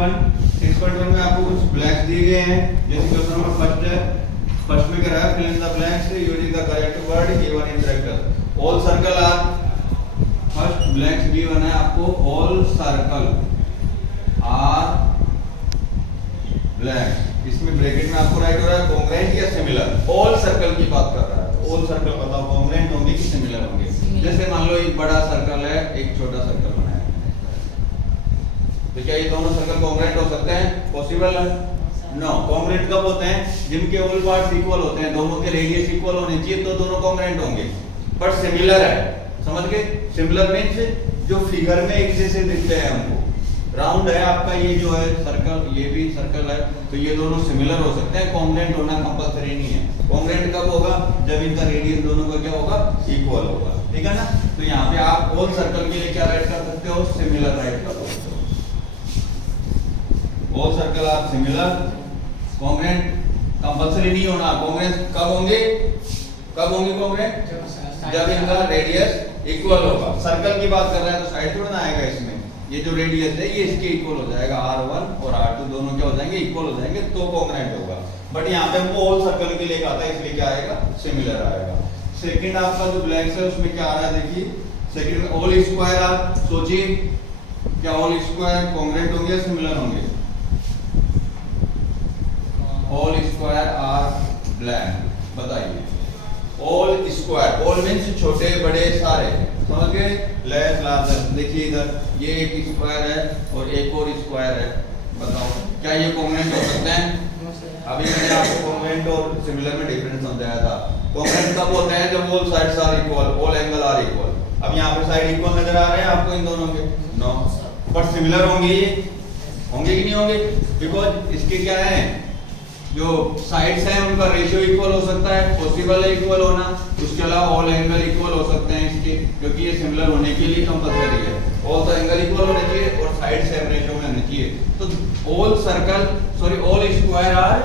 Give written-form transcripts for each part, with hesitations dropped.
6.1 6.1 में आपको कुछ ब्लैंक्स दिए गए हैं, जैसे क्वेश्चन नंबर फर्स्ट है। फर्स्ट में कह रहा है fill in the blanks using the correct word given in bracket. All circle are, first blanks given है आपको, ऑल सर्कल आर ब्लैंक। इसमें ब्रैकेट में आपको राइट हो रहा है कॉन्ग्रुएंट या सिमिलर। ऑल सर्कल की बात कर रहा है, ऑल सर्कल बताओ कॉन्ग्रुएंट होंगे कि सिमिलर होंगे। जैसे मान लो एक बड़ा सर्कल है, एक छोटा सर्कल बनाया है, तो क्या ये दोनों सर्कल कॉन्ग्रुएंट हो सकते हैं? पॉसिबल है? नो। कॉन्ग्रुएंट कब होते हैं? जिनके ऑल पार्ट्स इक्वल होते हैं, दोनों के रेडियस इक्वल होने चाहिए तो दोनों कॉन्ग्रुएंट होंगे। बट सिमिलर है, समझ गए? सिमिलर मींस जो फिगर में एक जैसे दिखते हैं हमको। राउंड है आपका ये जो है सर्कल, ये भी सर्कल है, तो ये दोनों सिमिलर हो सकते हैं, कॉन्ग्रुएंट होना कंपलसरी नहीं है। कॉन्ग्रुएंट कब होगा? जब इनका रेडियस दोनों का क्या होगा? इक्वल होगा, ठीक है ना? तो यहाँ पे आप ऑल सर्कल के लिए क्या राइट कर सकते हो? सिमिलर राइट कर सकते हो। All circle are similar, congruent compulsory नहीं होना। कॉन्ग्रुएंट कब होंगे? कब होंगे कॉन्ग्रुएंट? जब इनका रेडियस इक्वल होगा। सर्कल की बात कर रहे हैं तो साइड थोड़ा ना आएगा इसमें, ये जो रेडियस है ये इसके इक्वल हो जाएगा, r1 और r2 दोनों क्या हो जाएंगे? इक्वल हो जाएंगे, तो कॉन्ग्रुएंट होगा। बट यहाँ पे हमको ऑल सर्कल के लिए कहा था, इसलिए क्या आएगा? सिमिलर आएगा। सेकंड आपका जो ब्लैंक्स है उसमें क्या आ रहा है देखिए, सेकंड में ऑल स्क्वायर आर। सोचिए क्या ऑल स्क्वायर कॉन्ग्रुएंट होंगे या सिमिलर होंगे? ऑल स्क्वायर आर ब्लैंक, बताइए। ऑल स्क्वायर, ऑल मींस छोटे बड़े सारे, समझ गए? Less larger. देखिए इधर ये एक स्क्वायर है और एक और स्क्वायर है, बताओ क्या ये कॉन्ग्रुएंट हो सकते हैं? अभी मैंने आपको कॉन्ग्रुएंट और सिमिलर में डिफरेंस समझाया था। कॉन्ग्रुएंट कब होते हैं? जब all sides are equal, all angle are equal. अब यहाँ पे साइड इक्वल नजर आ रहे हैं आपको इन दोनों के? नो। बट सिमिलर होंगे ये? होंगे कि नहीं होंगे? बिकॉज इसके क्या है, जो साइड्स हैं उनका रेशियो इक्वल हो सकता है, पॉसिबल है इक्वल होना। उसके अलावा ऑल एंगल इक्वल हो सकते हैं इसके, क्योंकि ये सिमिलर होने के लिए कंपलसरी है। ऑल तो एंगल इक्वल होने चाहिए और साइड सेम रेशियो में होनी चाहिए। तो all circle, sorry all square are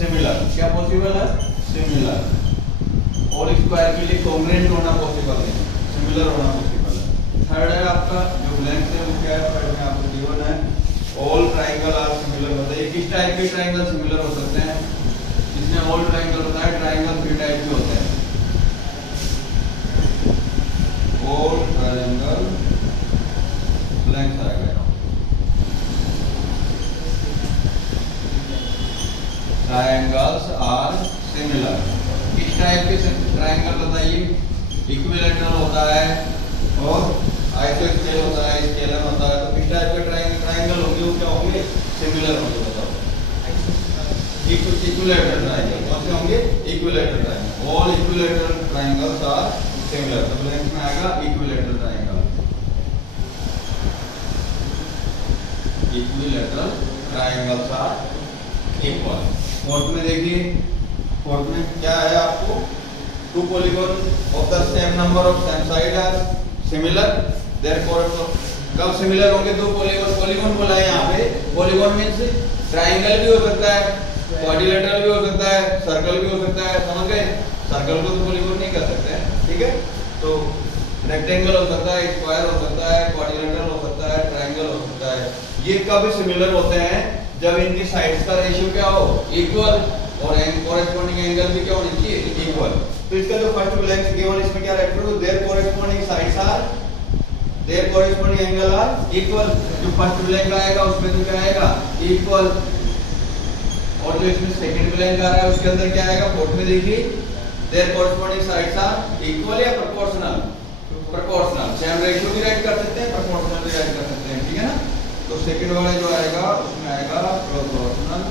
similar. क्या पॉसिबल है? सिमिलर। ऑल स्क्वायर के लिए कॉन्ग्रुएंट होना पॉसिबल है, सिमिलर होना पॉसिबल है। थर्ड है आपका जो ब्लैंक है वो क्या है? थर्ड में आपको गिवन है ऑल ट्रायंगल आर सिमिलर। बताइए किस टाइप के ट्रायंगल सिमिलर हो सकते हैं? इसमें ऑल ट्रायंगल होता है, ट्रायंगल 3 टाइप के होते हैं। ऑल ट्रायंगल ब्लैंक आ गया, ट्रायंगल्स आर सिमिलर। किस टाइप के ट्रायंगल बताइए? इक्विलैटरल होता है और आइसोस्केल होता है, स्केलर होता है। तो किस टाइप के ट्रायंगल होंगे वो क्या होंगे? सिमिलर होंगे। बताओ इक्विलैटरल ट्रायंगल कौन से होंगे? Equilateral triangle. All equilateral triangles are similar. तो ब्लैंक में आएगा equilateral triangle. Equilateral triangles are equal. Fourth में देखिए, फोर्थ में क्या है आपको? Two polygon of the same number of same side are similar, therefore कब सिमिलर होंगे? दो पॉलीगॉन, पॉलीगॉन बोला है यहाँ पे। पॉलीगॉन मींस ट्रायंगल भी हो सकता है, क्वाड्रिलेटरल भी हो सकता है, सर्कल भी हो सकता है, समझ गए? सर्कल को तो पॉलीगॉन नहीं कर सकते हैं, ठीक है? तो रेक्टेंगल हो सकता है, स्क्वायर हो सकता है, क्वाड्रिलेटरल हो सकता है, ट्रायंगल हो सकता है। ये कब सिमिलर होते हैं? जब इनकी साइड्स का रेशियो क्या हो? इक्वल, और कॉरेस्पॉन्डिंग एंगल भी क्या होनी चाहिए? इक्वल। तो इसका जो फर्स्ट ब्लैंक गिवन इसमें क्या राइट करो? Their corresponding sides are, their corresponding angle are equal. जो फर्स्ट ब्लैंक आएगा उसमें तो क्या आएगा? इक्वल। और जो इसमें सेकंड ब्लैंक आ रहा है उसके अंदर क्या आएगा? फोर्थ में देखिए, their corresponding sides are equal या प्रोपोर्शनल? प्रोपोर्शनल। सेम रेशियो भी राइट कर सकते हैं, प्रोपोर्शनल भी राइट कर सकते हैं, ठीक है ना? तो सेकंड वाला जो आएगा उसमें आएगा प्रोपोर्शनल।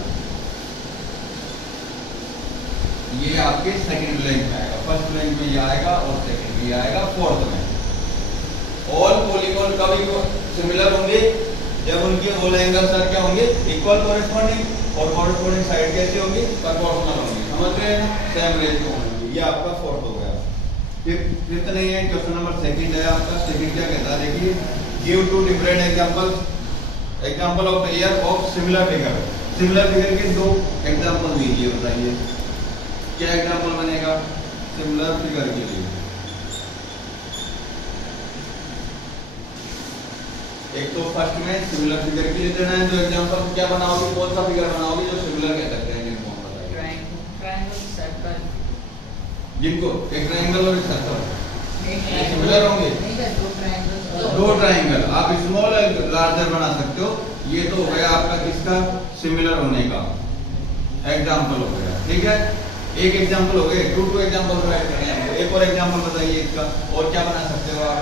ये आपके सेकंड ब्लैंक में आएगा, फर्स्ट ब्लैंक में ये आएगा और सेकंड में ये आएगा, फोर्थ में। ऑल पॉलीगॉन कभी सिमिलर होंगे जब उनके ऑल एंगल्स आर क्या होंगे? इक्वल कॉरेस्पॉन्डिंग, और कॉरेस्पॉन्डिंग साइड कैसे होंगी? प्रोपोर्शनल होंगी, समझ रहे हैं? सेम रेशियो होंगी। ये आपका फोर्थ हो गया। फिफ्थ नहीं है, क्वेश्चन नंबर सेकंड है आपका। सेकंड क्या कहता है देखिए, give two different examples, example of pair of similar figure. Similar figure के दो एग्जांपल दीजिए, बताइए क्या एग्जांपल बनेगा सिमिलर फिगर के लिए? एक तो फर्स्ट में सिमिलर फिगर के लिए देना है, तो एग्जांपल क्या बनाओगे, कौन सा फिगर बनाओगे जो सिमिलर कह सकते हैं जिनको हम बताइए। ट्रायंगल सर्कल, जिनको एक ट्रायंगल और एक सर्कल सिमिलर होंगे। दो ट्रायंगल आप स्मॉल लार्जर बना सकते हो। ये तो हो गया आपका किसका, सिमिलर होने का एग्जांपल हो गया, ठीक है। एक एग्जांपल हो गए, टू एग्जांपल राइट करने हैं। एक और एग्जांपल बताइए इसका, और क्या बना सकते हो आप,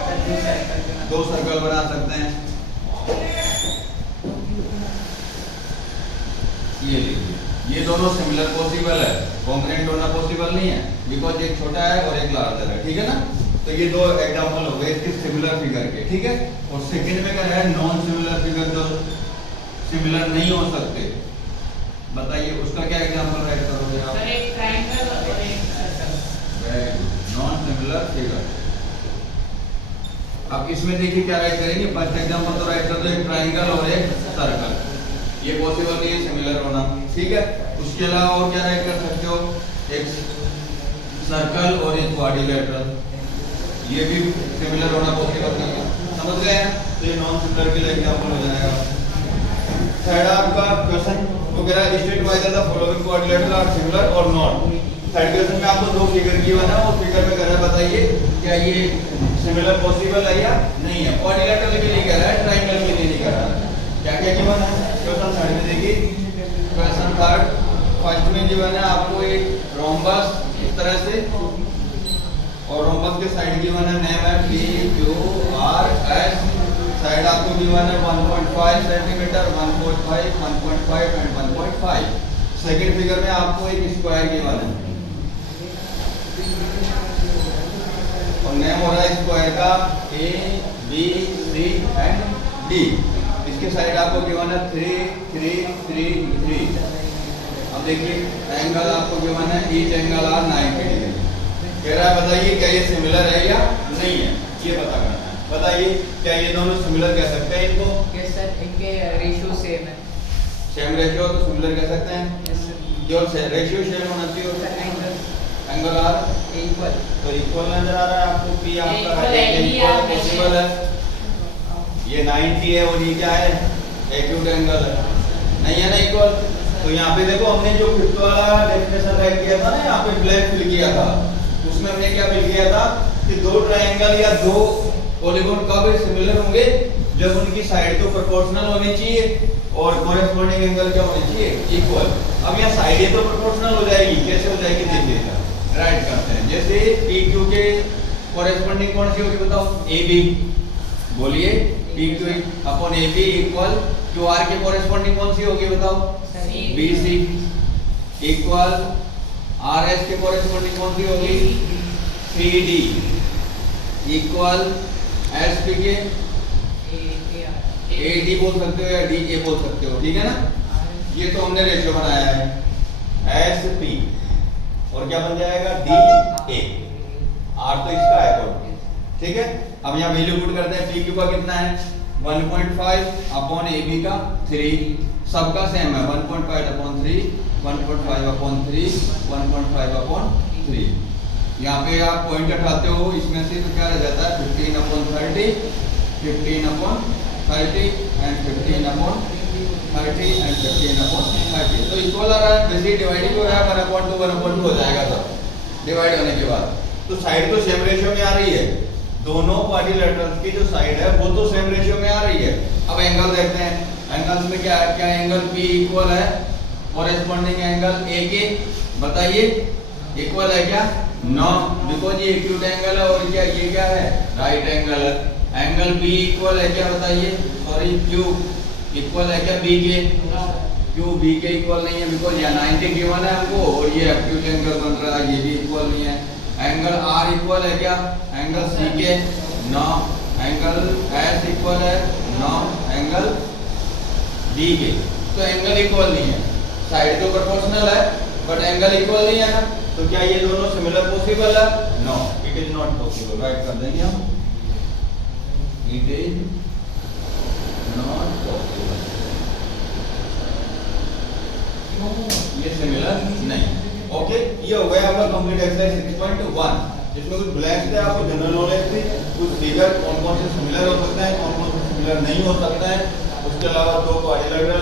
दो सर्कल बना सकते हैं। ये लीजिए, ये दोनों सिमिलर पॉसिबल है, कॉन्ग्रुएंट होना पॉसिबल नहीं है, बिकॉज एक छोटा है और एक लार्जर है, ठीक है ना। तो ये दो एग्जांपल हो गए इसके सिमिलर फिगर के, ठीक है। और सेकंड में क्या है, नॉन सिमिलर फिगर, जो सिमिलर नहीं हो सकते, बताइए उसका क्या एग्जांपल राइट करोगे आप। सर एक ट्रायंगल और एक circle. Very good, non similar figure. अब इसमें देखिए क्या राइट करेंगे, फर्स्ट एग्जांपल तो राइट कर दो, एक ट्रायंगल और एक सर्कल। ये पॉसिबल नहीं है सिमिलर होना, ठीक है। उसके अलावा और क्या राइट कर सकते हो, एक सर्कल और एक क्वाड्रिलेटरल, ये भी सिमिलर होना पॉसिबल नहीं है, समझ गए हैं। तो ये नॉन सिमिलर के लिए एग्जांपल हो जाएगा। थर्ड आपका क्वेश्चन तो कह रहा है state wise the following coordinator are similar or not. Third question में आपको दो फिगर गिवन है, वो फिगर में कह रहा है बताइए क्या ये सिमिलर पॉसिबल है या नहीं है। कोऑर्डिनेटर के लिए नहीं कह रहा है, ट्रायंगल के लिए नहीं कह रहा है। क्या क्या गिवन है क्वेश्चन थर्ड में देखिए। क्वेश्चन थर्ड फर्स्ट में गिवन है आपको एक रोम्बस इस तरह से, और रोम्बस के साइड गिवन है नेम है P Q R S. Side आपको गिवन है 1.5 सेंटीमीटर, 1.5, 1.5 एंड 1.5। सेकंड फिगर में आपको एक स्क्वायर गिवन है और नेम हो रहा है स्क्वायर का A B C and D. इसके साइड आपको गिवन है 3 3 3 3। अब देखिए एंगल आपको गिवन है, ईच एंगल आर 90 डिग्री। कह रहा है बताइए क्या ये सिमिलर है या नहीं है, ये पता करना है। बताइए क्या ये दोनों सिमिलर कह सकते हैं इनको। यस सर, इनके रेशियो सेम है। सेम रेशियो तो सिमिलर कह सकते हैं। Yes sir. जो रेशियो सेम होना चाहिए, एंगल आर इक्वल, तो इक्वल नजर आ रहा है आपको, पी आपका इक्वल पॉसिबल है। ये 90 है और ये क्या है, एक्यूट एंगल है, नहीं है ना इक्वल। तो यहाँ पे देखो हमने जो फिफ्थ वाला डेफिनेशन राइट किया था ना, यहाँ पे ब्लैक फिल किया था, उसमें हमने क्या फिल किया था कि दो ट्रायंगल या दो पॉलीगॉन कब सिमिलर होंगे, जब उनकी साइड तो प्रोपोर्शनल होनी चाहिए और कॉरेस्पॉन्डिंग एंगल क्या होनी चाहिए, इक्वल। अब यहाँ साइड तो प्रोपोर्शनल हो जाएगी, कैसे हो जाएगी देखिएगा, राइट करते हैं। जैसे पी क्यू के कॉरेस्पॉन्डिंग कौन सी होगी बताओ, ए बी। बोलिए P Q upon A B equal Q R के कॉरेस्पॉन्डिंग कौन सी होगी बताओ, B C equal R S के कॉरेस्पॉन्डिंग कौन सी होगी, C D equal S P के ए डी बोल सकते हो या डी ए बोल सकते हो, ठीक है ना। ये तो हमने रेशियो बनाया है एस पी और क्या बन जाएगा डी ए, आर तो इसका है कोड, ठीक है। अब यहाँ वैल्यू पुट करते हैं, पी क्यू का कितना है 1.5 अपॉन ए बी का 3, सबका सेम है 1.5 अपॉन 3, 1.5 अपॉन 3, 1.5 अपॉन 3। यहाँ पे आप पॉइंट उठाते हो इसमें से तो क्या रह जाता है 15 upon 30, 15 upon 30 and 15 upon 30 and 15 upon 30। तो इक्वल आ रहा है, वैसे डिवाइडिंग हो रहा है 1/2 1/2 हो जाएगा सब डिवाइड होने के बाद। तो साइड तो सेम रेशियो में आ रही है, दोनों क्वाड्रिलेटरल्स की जो साइड है वो तो सेम रेशियो में आ रही है। अब एंगल देखते हैं, एंगल्स में क्या है, क्या एंगल P इक्वल है कॉरेस्पॉन्डिंग एंगल A के, बताइए इक्वल है क्या, नो, बिकॉज ये एक्यूट एंगल है और क्या ये क्या है राइट एंगल है। एंगल B इक्वल है क्या बताइए, सॉरी Q इक्वल है क्या B के, Q B के इक्वल नहीं है, बिकॉज यहाँ 90 गिवन है हमको और ये एक्यूट एंगल बन रहा है, ये भी इक्वल नहीं है। एंगल R इक्वल है क्या एंगल C के, नो। एंगल S इक्वल है, नो। एंगल B के, तो एंगल इक्वल नहीं है, साइड तो प्रोपोर्शनल है बट एंगल इक्वल नहीं है ना। तो क्या ये दोनों सिमिलर पॉसिबल है, no, it is not possible. Write कर देंगे हम, इट इज नॉट पॉसिबल, ये सिमिलर नहीं। ओके, ये हो गया आपका कंप्लीट एक्सरसाइज 6.1, जिसमें कुछ ब्लैंक्स थे, आपको जनरल नॉलेज थी, कुछ फिगर कौन कौन से सिमिलर हो सकते हैं, कौन कौन से सिमिलर नहीं हो सकता है। उसके अलावा दो क्वाड्रिलेटरल